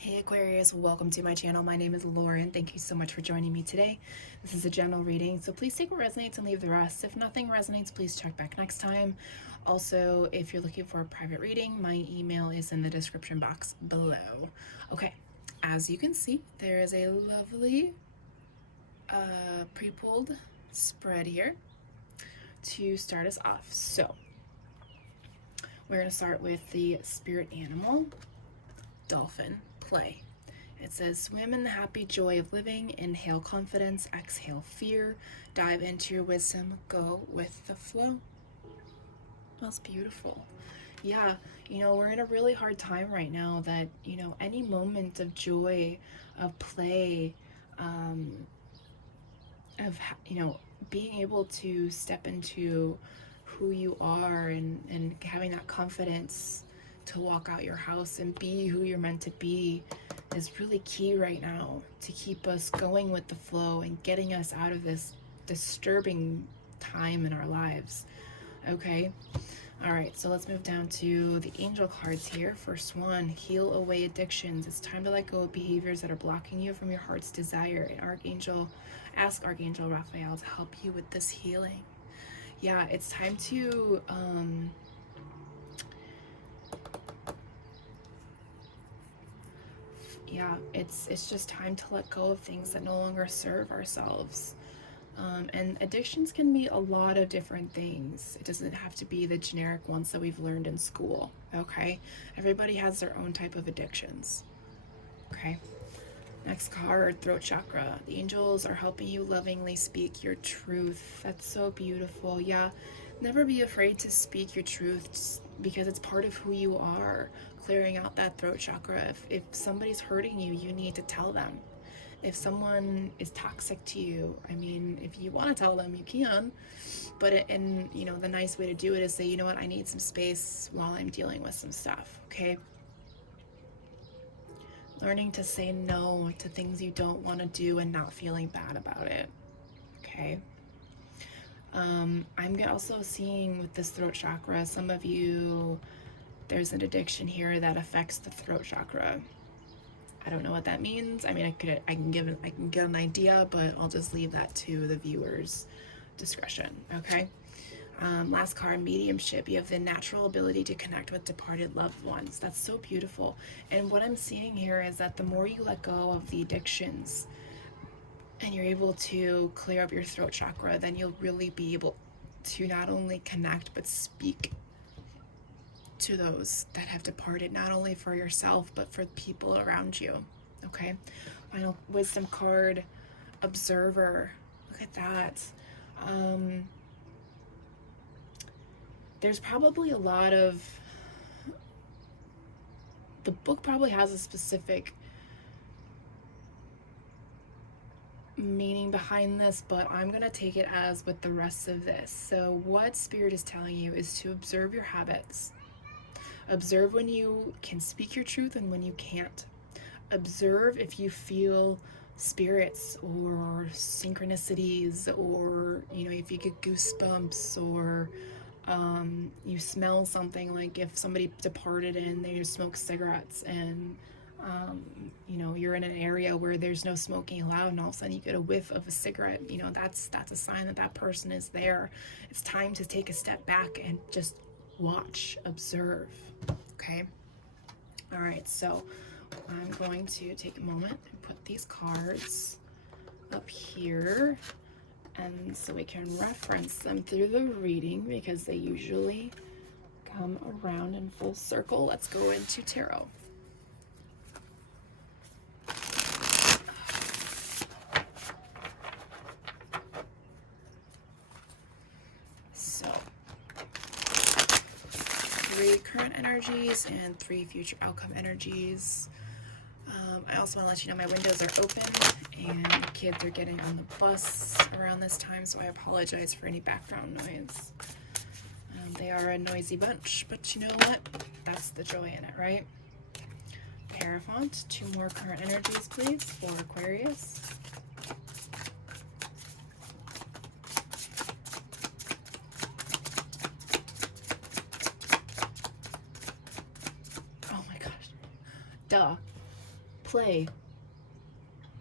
Hey Aquarius, welcome to my channel. My name is Lauren. Thank you so much for joining me today. This is a general reading, so please take what resonates and leave the rest. If nothing resonates, please check back next time. Also, if you're looking for a private reading, my email is in the description box below. Okay, as you can see, there is a lovely pre-pulled spread here to start us off. So, we're going to start with the spirit animal, dolphin. Play. It says, swim in the happy joy of living, inhale confidence, exhale fear, dive into your wisdom, go with the flow. That's beautiful. Yeah, we're in a really hard time right now that, any moment of joy, of play, of, being able to step into who you are and having that confidence to walk out your house and be who you're meant to be is really key right now to keep us going with the flow and getting us out of this disturbing time in our lives. Okay? All right, so let's move down to the angel cards here. First one, heal away addictions. It's time to let go of behaviors that are blocking you from your heart's desire. Ask Archangel Raphael to help you with this healing. Yeah, it's time to it's just time to let go of things that no longer serve ourselves. And addictions can be a lot of different things. It doesn't have to be the generic ones that we've learned in school, okay? Everybody has their own type of addictions, okay? Next card, throat chakra. The angels are helping you lovingly speak your truth. That's so beautiful. Yeah, never be afraid to speak your truth because it's part of who you are. Clearing out that throat chakra. If somebody's hurting you, you need to tell them. If someone is toxic to you, I mean, if you want to tell them, you can. But the nice way to do it is say, you know what, I need some space while I'm dealing with some stuff, okay? Learning to say no to things you don't want to do and not feeling bad about it, okay? I'm also seeing with this throat chakra, some of you, there's an addiction here that affects the throat chakra. I don't know what that means. I mean, I can get an idea, but I'll just leave that to the viewer's discretion, okay? Last card, mediumship. You have the natural ability to connect with departed loved ones. That's so beautiful. And what I'm seeing here is that the more you let go of the addictions and you're able to clear up your throat chakra, then you'll really be able to not only connect but speak to those that have departed, not only for yourself but for people around you. Okay, final wisdom card, observer. Look at that. There's probably a lot of, the book probably has a specific meaning behind this, but I'm gonna take it as with the rest of this. So what Spirit is telling you is to observe your habits. Observe when you can speak your truth and when you can't. Observe if you feel spirits or synchronicities, or if you get goosebumps, or you smell something, like if somebody departed and they just smoke cigarettes, and you're in an area where there's no smoking allowed, and all of a sudden you get a whiff of a cigarette, that's a sign that that person is there. It's time to take a step back and just watch, observe. Okay. All right, so I'm going to take a moment and put these cards up here, and so we can reference them through the reading because they usually come around in full circle. Let's go into tarot. So 3 current energies and 3 future outcome energies. I also want to let you know my windows are open and kids are getting on the bus around this time, so I apologize for any background noise. They are a noisy bunch, but you know what? That's the joy in it, right? Hierophant, 2 more current energies, please, for Aquarius. Oh my gosh. Duh. play.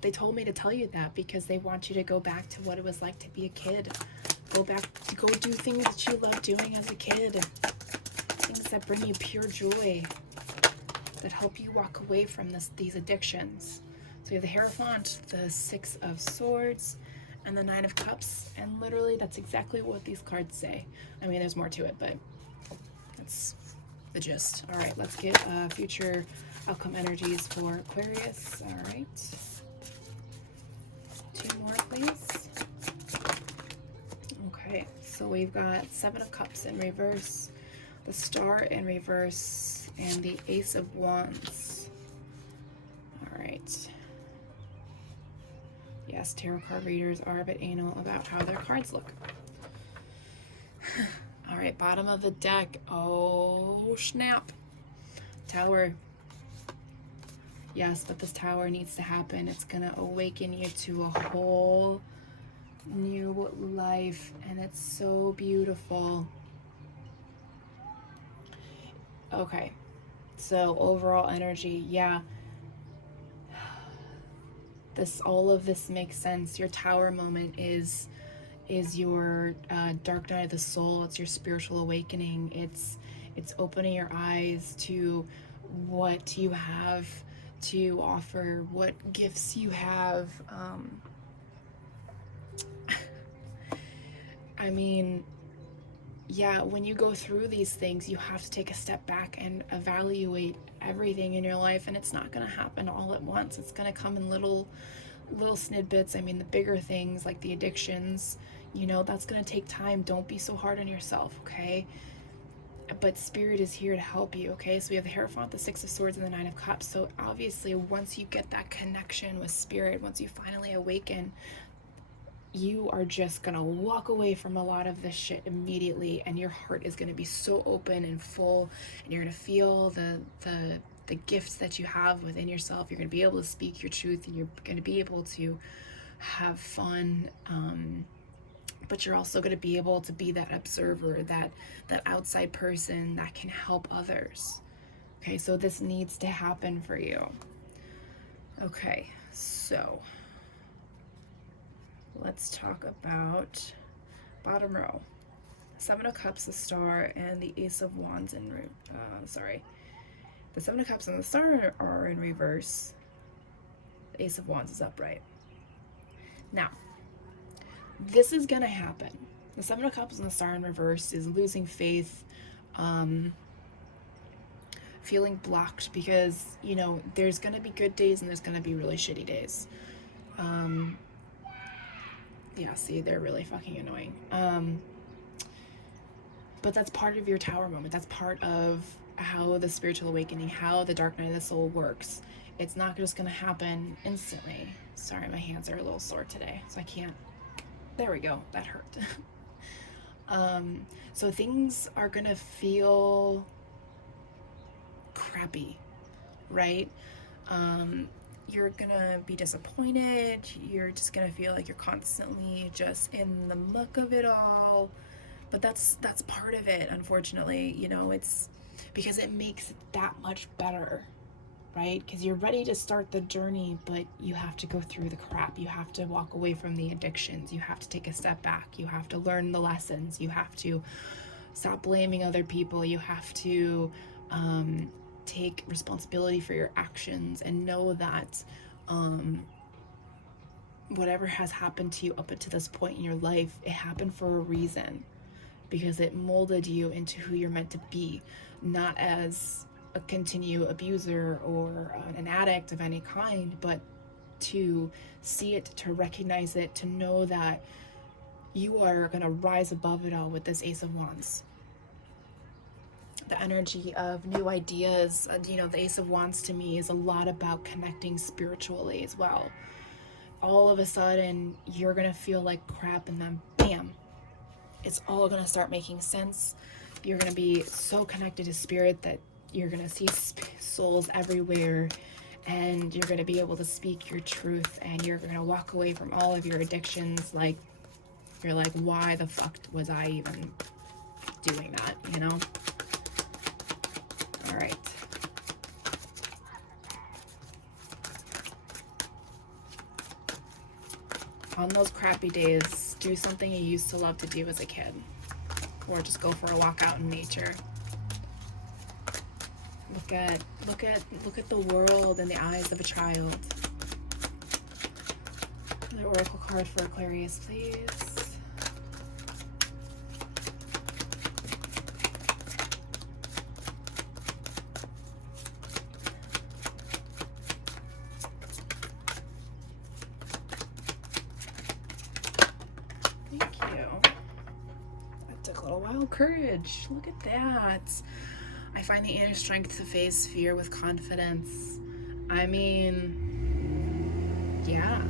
They told me to tell you that because they want you to go back to what it was like to be a kid. Go do things that you loved doing as a kid. Things that bring you pure joy, that help you walk away from these addictions. So you have the Hierophant, the Six of Swords, and the Nine of Cups, and literally that's exactly what these cards say. I mean, there's more to it, but that's the gist. All right, let's get future outcome energies for Aquarius. All right. 2 more, please. Okay, so we've got Seven of Cups in reverse, the Star in reverse, and the Ace of Wands. All right. Yes, tarot card readers are a bit anal about how their cards look. All right, bottom of the deck. Oh, snap. Tower. Yes, but this Tower needs to happen. It's going to awaken you to a whole new life, and it's so beautiful. Okay, so overall energy, yeah. All of this makes sense. Your Tower moment is your dark night of the soul. It's your spiritual awakening. It's opening your eyes to what you have to offer, what gifts you have. I mean, yeah, when you go through these things, you have to take a step back and evaluate everything in your life, and it's not going to happen all at once. It's going to come in little snippets. I mean, the bigger things like the addictions, that's going to take time. Don't be so hard on yourself, okay? But Spirit is here to help you, okay? So we have the Hierophant, the Six of Swords, and the Nine of Cups. So obviously, once you get that connection with Spirit, once you finally awaken, you are just gonna walk away from a lot of this shit immediately, and your heart is gonna be so open and full, and you're gonna feel the gifts that you have within yourself. You're gonna be able to speak your truth, and you're gonna be able to have fun, but you're also gonna be able to be that observer, that outside person that can help others. Okay, so this needs to happen for you. Okay, so let's talk about bottom row. Seven of Cups, the Star, and the Ace of Wands in the Seven of Cups and the Star are in reverse. The Ace of Wands is upright. Now, this is gonna happen. The Seven of Cups and the Star in reverse is losing faith, feeling blocked because, there's gonna be good days and there's gonna be really shitty days. Yeah, see, they're really fucking annoying. But that's part of your Tower moment. That's part of how the spiritual awakening, how the dark night of the soul works. It's not just going to happen instantly. Sorry, my hands are a little sore today, so I can't. There we go. That hurt. So things are going to feel crappy, right? You're gonna be disappointed. You're just gonna feel like you're constantly just in the muck of it all. But that's part of it, unfortunately. It's because it makes it that much better, right? Because you're ready to start the journey, but you have to go through the crap. You have to walk away from the addictions. You have to take a step back. You have to learn the lessons. You have to stop blaming other people. You have to take responsibility for your actions and know that whatever has happened to you up until this point in your life, it happened for a reason, because it molded you into who you're meant to be, not as a continued abuser or an addict of any kind, but to see it, to recognize it, to know that you are going to rise above it all with this Ace of Wands. The energy of new ideas, the Ace of Wands to me is a lot about connecting spiritually as well. All of a sudden, you're going to feel like crap, and then bam, it's all going to start making sense. You're going to be so connected to Spirit that you're going to see souls everywhere, and you're going to be able to speak your truth, and you're going to walk away from all of your addictions like you're like, why the fuck was I even doing that, All right. On those crappy days, do something you used to love to do as a kid, or just go for a walk out in nature. Look at the world in the eyes of a child. Another oracle card for Aquarius, please. Courage. Look at that. I find the inner strength to face fear with confidence. I mean, yeah.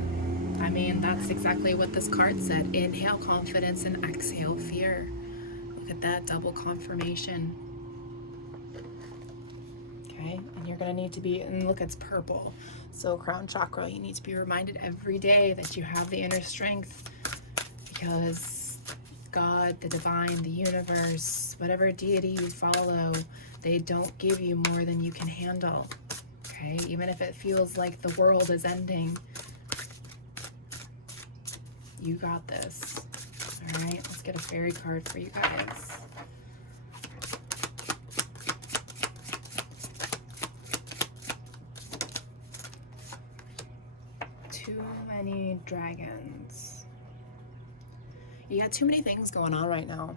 I mean, that's exactly what this card said. Inhale confidence and exhale fear. Look at that double confirmation. Okay, and you're going to need to be, and look, it's purple. So crown chakra, you need to be reminded every day that you have the inner strength, because God, the divine, the universe, whatever deity you follow, they don't give you more than you can handle. Okay, even if it feels like the world is ending, you got this. All right, let's get a fairy card for you guys. Too many dragons. You got too many things going on right now.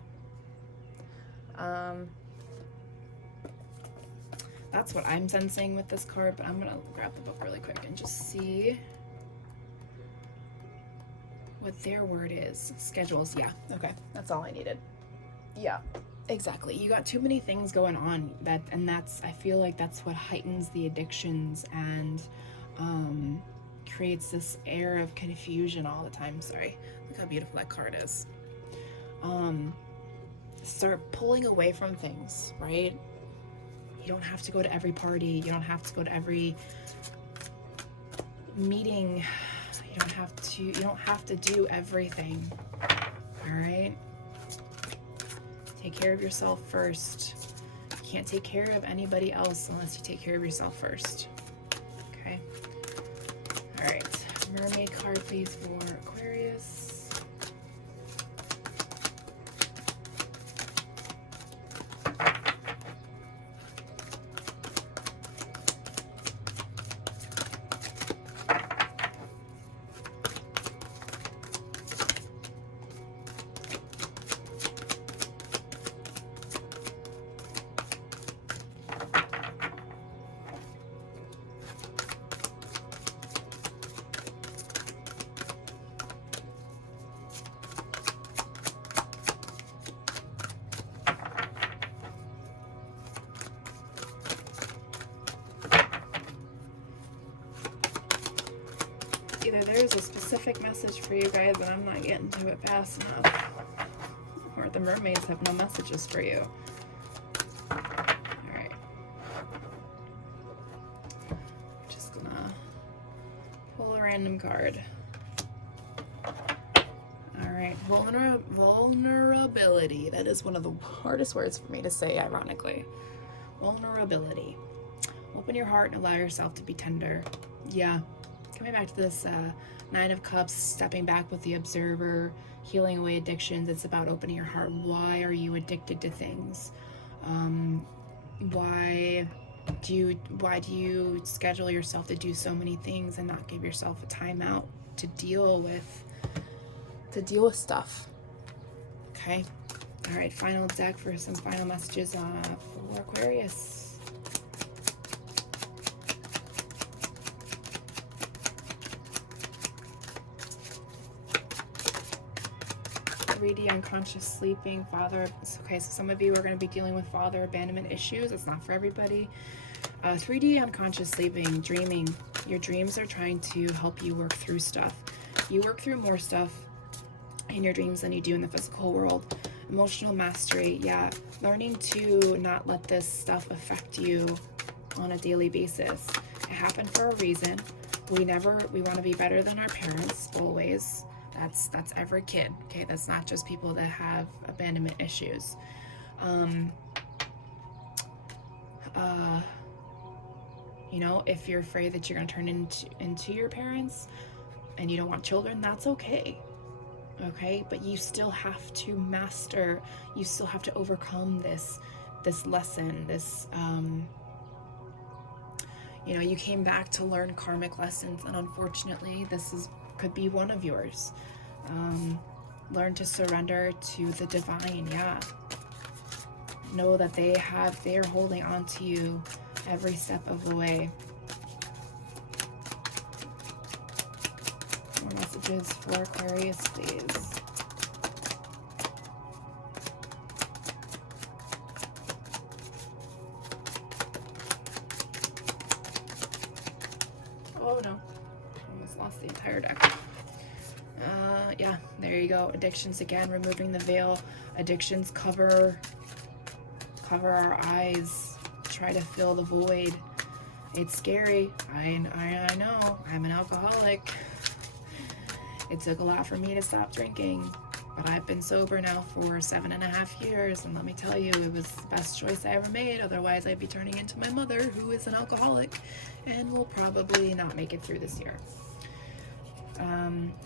That's what I'm sensing with this card, but I'm gonna grab the book really quick and just see what their word is. Schedules, yeah, okay, that's all I needed. Yeah, exactly. You got too many things going on, I feel like that's what heightens the addictions and creates this air of confusion all the time. Sorry, look how beautiful that card is. Start pulling away from things, right? You don't have to go to every party. You don't have to go to every meeting. You don't have to do everything. All right? Take care of yourself first. You can't take care of anybody else unless you take care of yourself first. Okay? All right. Mermaid card, please, for Aquarius. 3. Either there's a specific message for you guys and I'm not getting to it fast enough, or the mermaids have no messages for you. Alright. Just gonna pull a random card. Alright, vulnerability. That is one of the hardest words for me to say, ironically. Vulnerability. Open your heart and allow yourself to be tender. Yeah. Coming back to this Nine of Cups, stepping back with the observer, healing away addictions. It's about opening your heart. Why are you addicted to things? Why do you schedule yourself to do so many things and not give yourself a timeout to deal with stuff? Okay. All right. Final deck for some final messages for Aquarius. 3D unconscious sleeping, father. Okay, so some of you are going to be dealing with father abandonment issues. It's not for everybody. 3D unconscious sleeping, dreaming. Your dreams are trying to help you work through stuff. You work through more stuff in your dreams than you do in the physical world. Emotional mastery, yeah. Learning to not let this stuff affect you on a daily basis. It happened for a reason. We want to be better than our parents, always. That's every kid, okay? That's not just people that have abandonment issues. You know, if you're afraid that you're going to turn into your parents, and you don't want children, that's okay. Okay, but you still have to master, you still have to overcome this lesson, this you came back to learn karmic lessons, and unfortunately could be one of yours. Learn to surrender to the divine. Yeah, know that they're holding on to you every step of the way. More messages for Aquarius, please. Oh no, almost lost the entire deck. Yeah, there you go. Addictions again, removing the veil. Addictions cover our eyes, try to fill the void. It's scary. I know. I'm an alcoholic. It took a lot for me to stop drinking, but I've been sober now for 7.5 years, and let me tell you, it was the best choice I ever made. Otherwise, I'd be turning into my mother, who is an alcoholic, and will probably not make it through this year.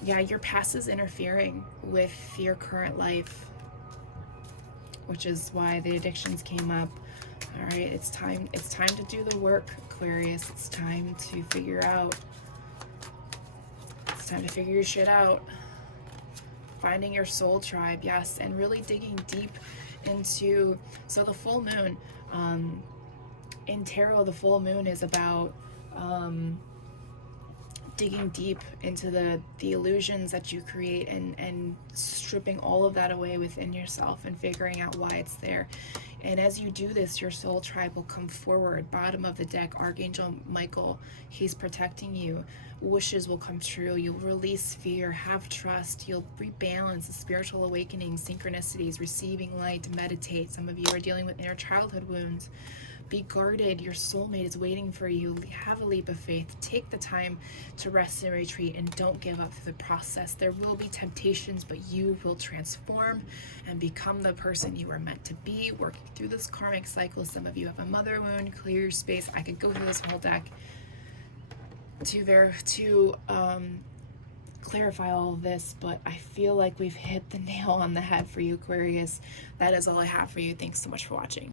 Yeah, your past is interfering with your current life, which is why the addictions came up. All right, it's time to do the work, Aquarius. It's time to figure your shit out. Finding your soul tribe, yes, and really digging deep into, so the full moon, in tarot, the full moon is about digging deep into the illusions that you create, and stripping all of that away within yourself and figuring out why it's there. And as you do this, your soul tribe will come forward. Bottom of the deck, Archangel Michael, he's protecting you. Wishes will come true. You'll release fear, have trust. You'll rebalance the spiritual awakening, synchronicities, receiving light, meditate. Some of you are dealing with inner childhood wounds. Be guarded. Your soulmate is waiting for you. Have a leap of faith. Take the time to rest and retreat, and don't give up through the process. There will be temptations, but you will transform and become the person you are meant to be, working through this karmic cycle. Some of you have a mother wound. Clear your space. I could go through this whole deck to clarify all of this, but I feel like we've hit the nail on the head for you, Aquarius. That is all I have for you. Thanks so much for watching.